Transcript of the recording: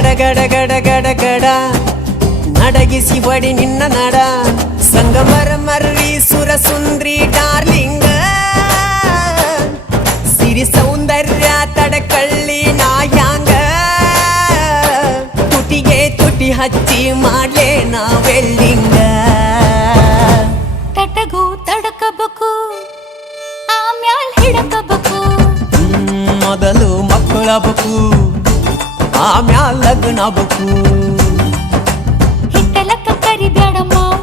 ಗಡ ಗಡ ಗಡ ಗಡ ನಡಗಿಸಿ ಬಡಿ ನಿನ್ನ ನಡ ಸಂಗಮರ ಮರ್ರಿ ಸುರ ಸುಂದ್ರಿ ಡಾರ್ಲಿಂಗ ಸಿರಿ ಸೌಂದರ್ಯ ತಡಕಳ್ಳಿ ನಾಯಾಂಗ ತುಟಿಗೆ ತುಟಿ ಹಚ್ಚಿ ಮಾಡ್ಲೇ ನಾ ವೆಲ್ಡಿಂಗ ತಟಗೂ ತಡಕಬೇಕು ಆಮ್ಯಾಲ್ ಹಿಡಕಬೇಕು ಮೊದಲು ಮಕ್ಕಳಬೇಕು ಆಮ್ಯಾಲ್ ಲಗ್ನಬೇಕು ಹಿಟ್ಟಲಕ್ಕ ಕರಿಬ್ಯಾಡ ಮಾವ